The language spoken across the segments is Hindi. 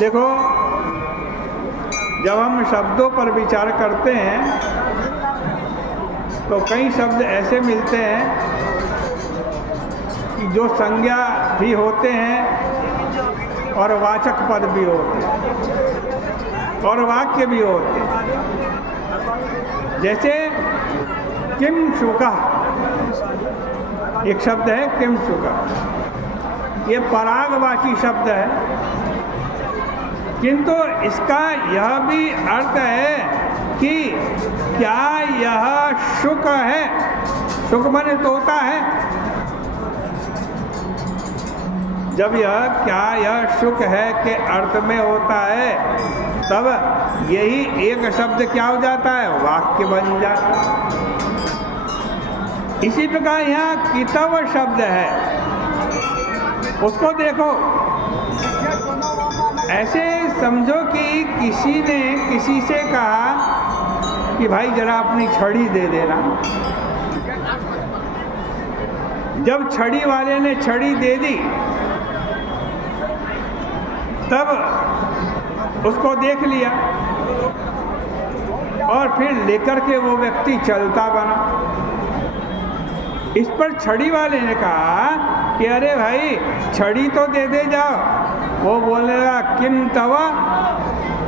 देखो, जब हम शब्दों पर विचार करते हैं तो कई शब्द ऐसे मिलते हैं कि जो संज्ञा भी होते हैं और वाचक पद भी होते हैं और वाक्य भी होते हैं। जैसे किम शुका, एक शब्द है किम शुका, ये परागवाची शब्द है, किंतु इसका यह भी अर्थ है कि क्या यह शुक है। शुक माने तोता है। जब यह शुक है के अर्थ में होता है, तब यही एक शब्द क्या हो जाता है, वाक्य बन जाता है। इसी प्रकार यहाँ कितव शब्द है, उसको देखो, ऐसे समझो कि किसी ने किसी से कहा कि भाई जरा अपनी छड़ी दे देना। जब छड़ी वाले ने छड़ी दे दी, तब उसको देख लिया और फिर लेकर के वो व्यक्ति चलता बना। इस पर छड़ी वाले ने कहा कि अरे भाई छड़ी तो दे दे जाओ। वो बोलने लगा किम तवा,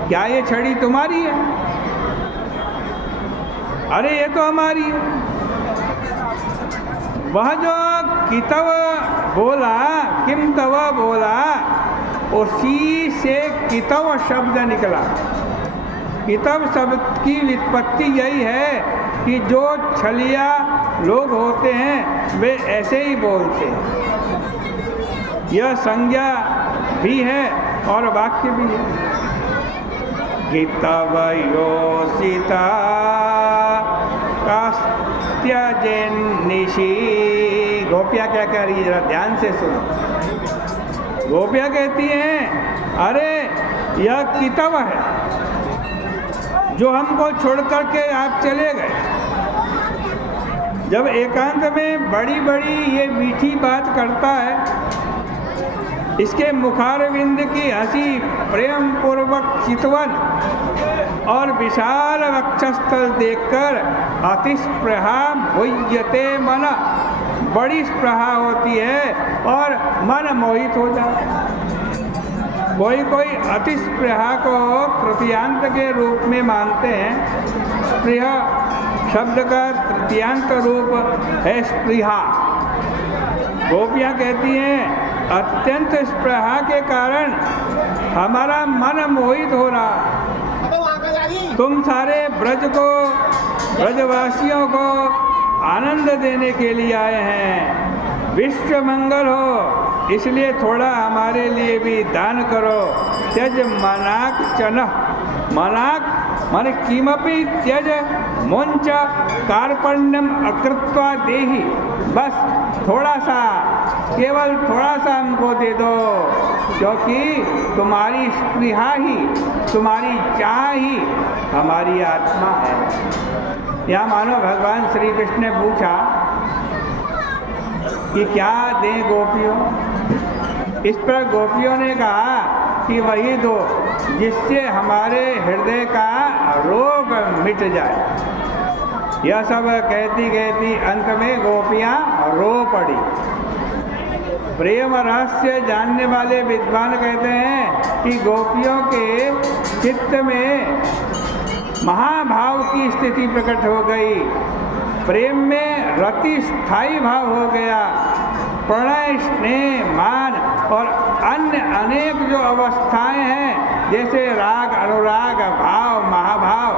क्या ये छड़ी तुम्हारी है? अरे ये तो हमारी है। वह जो कितव बोला, किम तवा बोला, उसी से कितव शब्द निकला। कितव शब्द की व्युत्पत्ति यही है कि जो छलिया लोग होते हैं वे ऐसे ही बोलते हैं। यह संज्ञा भी है और वाक्य भी है। कितवयो सीता कास्त्यजेन निशी। गोपियाँ क्या कह रही है, जरा ध्यान से सुनो। गोपियाँ कहती हैं अरे यह कितव है जो हमको छोड़ करके आप चले गए। जब एकांत में बड़ी बड़ी ये मीठी बात करता है, इसके मुखारविंद की हंसी, प्रेम पूर्वक चितवन और विशाल वक्षस्थल देखकर अतिस्पृहा मुह्यते मन, बड़ी स्पृहा होती है और मन मोहित हो जाता है। कोई अतिस्पृहा को तृतीयांत के रूप में मानते हैं। स्पृहा शब्द का तृतीयांत रूप है स्पृहा। गोपियाँ कहती हैं अत्यंत स्पृहा के कारण हमारा मन मोहित हो रहा। तुम सारे ब्रज को, ब्रजवासियों को आनंद देने के लिए आए हैं। विश्व मंगल हो, इसलिए थोड़ा हमारे लिए भी दान करो। त्यज मनाक चनः, मनाक माने किमपि त्यज मुंच कार्पण्यम अकृत्वा देहि। बस थोड़ा सा, केवल थोड़ा सा हमको दे दो, क्योंकि तुम्हारी स्पृहा ही, तुम्हारी चाह ही हमारी आत्मा है। यहाँ मानो भगवान श्री कृष्ण ने पूछा कि क्या दें गोपियों। इस पर गोपियों ने कहा कि वही दो जिससे हमारे हृदय का रोग मिट जाए। यह सब कहती कहती अंत में गोपियाँ रो पड़ी। प्रेम रहस्य जानने वाले विद्वान कहते हैं कि गोपियों के चित्त में महाभाव की स्थिति प्रकट हो गई। प्रेम में रति स्थायी भाव हो गया। प्रणय, स्नेह, मान और अन्य अनेक जो अवस्थाएं हैं, जैसे राग, अनुराग, भाव, महाभाव,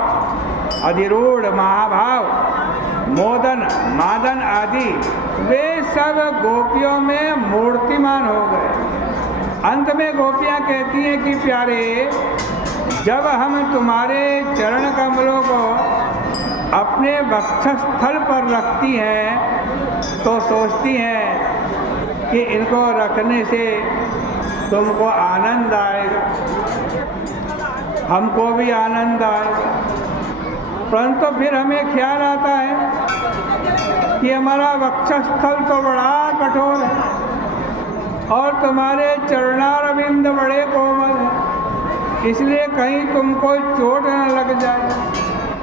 अधिरूढ़, महाभाव, मोदन, मादन आदि, वे सब गोपियों में मूर्तिमान हो गए। अंत में गोपियाँ कहती हैं कि प्यारे, जब हम तुम्हारे चरण कमलों को अपने वक्षस्थल पर रखती हैं तो सोचती हैं कि इनको रखने से तुमको आनंद आएगा, हमको भी आनंद आएगा। परंतु फिर हमें ख्याल आता है कि हमारा वक्षस्थल तो बड़ा कठोर है और तुम्हारे चरणारविंद बड़े कोमल हैं। इसलिए कहीं तुमको चोट न लग जाए।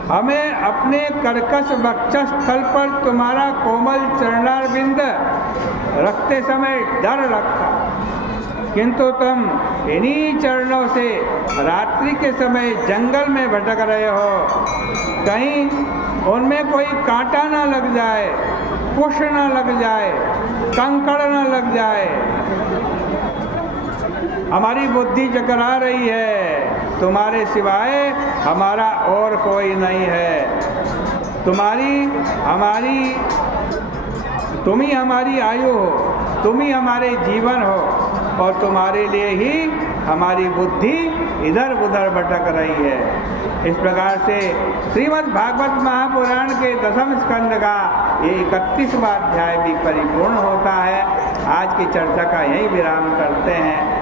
हमें अपने कर्कश वक्षस्थल पर तुम्हारा कोमल चरणारविंद रखते समय डर लगता, किंतु तुम इन्हीं चरणों से रात्रि के समय जंगल में भटक रहे हो, कहीं उनमें कोई कांटा ना लग जाए, कुश ना लग जाए, कंकड़ ना लग जाए। हमारी बुद्धि चकरा रही है, तुम्हारे सिवाय हमारा और कोई नहीं है। तुम ही हमारी आयु हो, तुम ही हमारे जीवन हो, और तुम्हारे लिए ही हमारी बुद्धि इधर उधर भटक रही है। इस प्रकार से श्रीमद् भागवत महापुराण के 10वें स्कंद का ये 31वां अध्याय भी परिपूर्ण होता है। आज की चर्चा का यही विराम करते हैं।